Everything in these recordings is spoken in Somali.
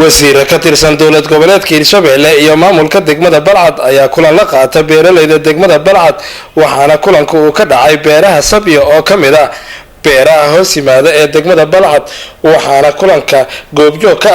wasiir ka tirsan dowlad goboleedka Hirshabelle iyo maamulka degmada Balcad ayaa kulan la qaatay beeralayda degmada Balcad waxaana kulanku uu ka dhacay beeraha Sabyo oo kamid ah beeraha hoos yimaada ee degmada Balcad waxaana kulanka goobjoog ka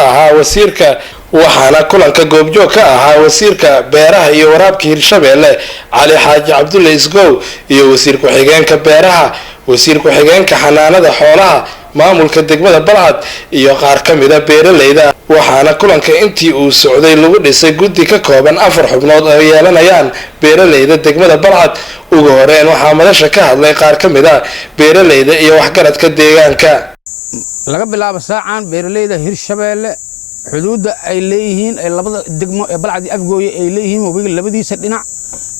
ahaa wasiirka beeraha iyo waraabka Hirshabelle Cali Xaaji Cabdulle Isgow iyo wasiir ku-xigeenka beeraha wasiir ku-xigeenka xanaanada xoolaha maamulka degmada Balcad iyo qaar kamid ah beeralayda waxaana kulanka intii uu socday lagu dhisay guddi ka kooban 4 xubnood oo yeelanayaan beeralayda degmada Balcad ugu horeen waxaa madasha ka hadlay qaar kamid ah beeralayda iyo waxgaradka deegaanka laga bilaabo saacan beeralayda Hirshabelle xuduudda ay leeyihiin ay labada degmo ee Balcad iyo Afgooye ay leeyihiin wabiga labadiisa dhinac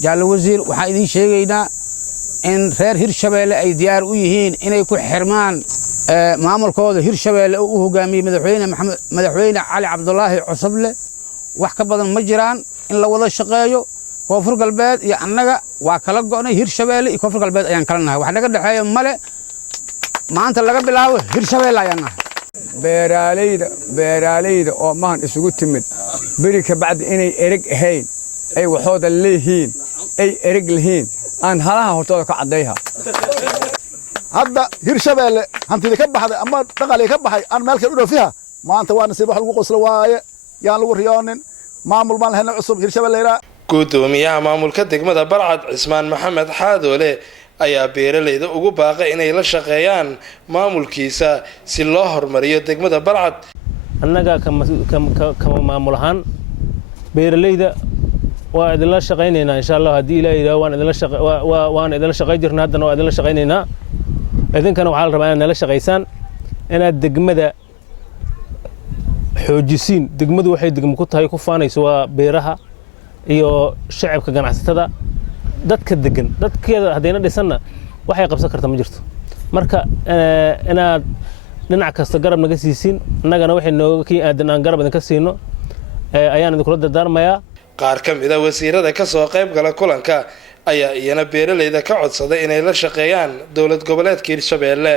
jaale wasiir waxa idin sheegaynaa in reer Hirshabelle ay diyaar u yihiin inay ku xirmaan maamulkooda Hirshabelle oo hogaamiyay madaxweyne Cali Cabdullaahi Cusable wax ka badan ma jiraan in la wada shaqeeyo koonfur galbeed iyo annaga waa kala go'nay Hirshabelle iyo koonfur galbeed ayaan kala nahay wax naga dhaxeeyo male maanta laga bilaabo Hirshabelle ayaan nahay beeralayda oo mahan isugu timid bari ka bacd inay ereg ahayn ay waxooda leeyihiin ay ereg leeyihiin aan halaha hortooda ka cadeeyha hadda Hirshabelle hantida ka baxday ama dhaqaale ka baxay aan meel kale u dhoofiha maanta waa nasiib wax lagu qoslo waaye yaan lagu riyoonin maamul baan lahayn cusub Hirshabelle gudoomiyaha maamulka degmada Balcad Cismaan Maxamed Xaadoole ayaa beeralayda ugu baaqay inay la shaqeeyaan maamulkiisa si loo horumariyo degmada Balcad annaga kama maamul ahaan beeralayda waa idin la shaqeynaynaa insha Allah hadii Ilaahay waan idin la shaqeyn jirnaa haddana waa idin la shaqeynaynaa idinkana waxaa la rabaa inaad nala shaqeysaan inaad degmada xoojisiin degmadu waxay degmo ku tahay ku faanayso waa beeraha iyo shacabka ganacsatada dadka degan dadkeeda hadayna dhisanna waxay qabsan kartaa ma jirto marka inaad dhinac kasta garab naga siisiin annagana waxay nooga kii aan garab idinka siino ayaan idinkula dardaarmayaa qaar kamid ah wasiirada ka soo qayb gala kulanka ayaa iyana beeralayda ka codsaday inay la shaqeeyaan dowlad goboleedka Hirshabelle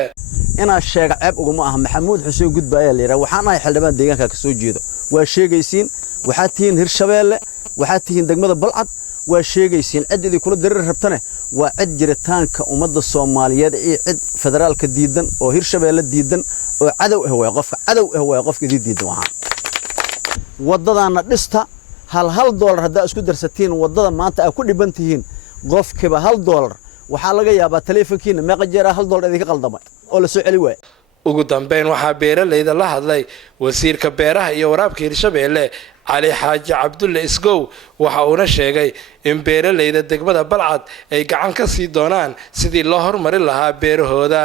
ina sheeg ceeb ugu ma aha Maxamuud Xuseen Gudba ayaa leeyahay waxaan ahay xildhibaan deegaanka ka soo jeedo waa sheegaysiin waxaad tihiin Hirshabelle waxaad tihiin degmada Balcad waa sheegaysiin cidii kula dareer rabtana waa cid jiritaanka ummadda Soomaaliyeed ee cid federaalka diidan oo Hirshabelle diidan oo cadow ah way qofka diidan waxaan wadadana dhista hal $1 hadaa isku darsatiin wadada maanta ay ku dhibantihiin qofkiiba $1 waxa laga yaabaa teleefankiina meeqa jeer $1 idinka qaldamay oo la soo celi waay ugu dambeyn waxa beeralayda la hadlay wasiirka beeraha iyo waraabka Hirshabelle Cali Xaaji Cabdulle Isgow waxa uu sheegay in beeralayda degmada Balcad ay gacan ka sii doonaan sidii loo hormarin lahaa beerahooda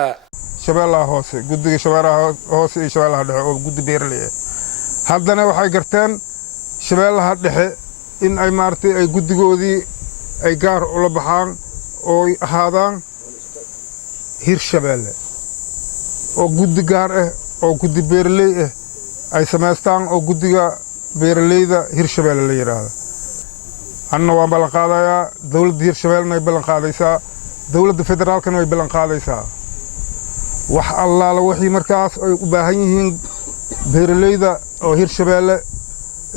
Shabeellaha hoose guddiga Shabeellaha hoose iyo Shabeellaha dhexe oo guddi beeralay haddana waxay garteen Shabeellaha dhexe in ay maartay ay guddigoodii ay gaar u la baxaan oo ahaadaan Hirshabelle oo guddi gaar ah oo guddi beeralay ah ay sameystaan oo guddiga beeralayda Hirshabelle la yiraahdo anna waa ballan qaadayaa dawladda Hirshabelle ay ballan qaadaysaa dawladda federaalkana way ballan qaadaysaa wax allaala wixii markaas ay u baahan yihiin beeralayda oo Hirshabelle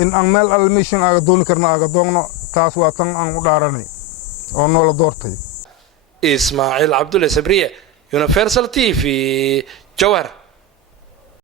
in aan meel almission aga dooni karno aga doonno taas waa tan aan u dhaaranay oo noola doortay Ismaaciil Cabdulle Sabriye Universal TV Jowhar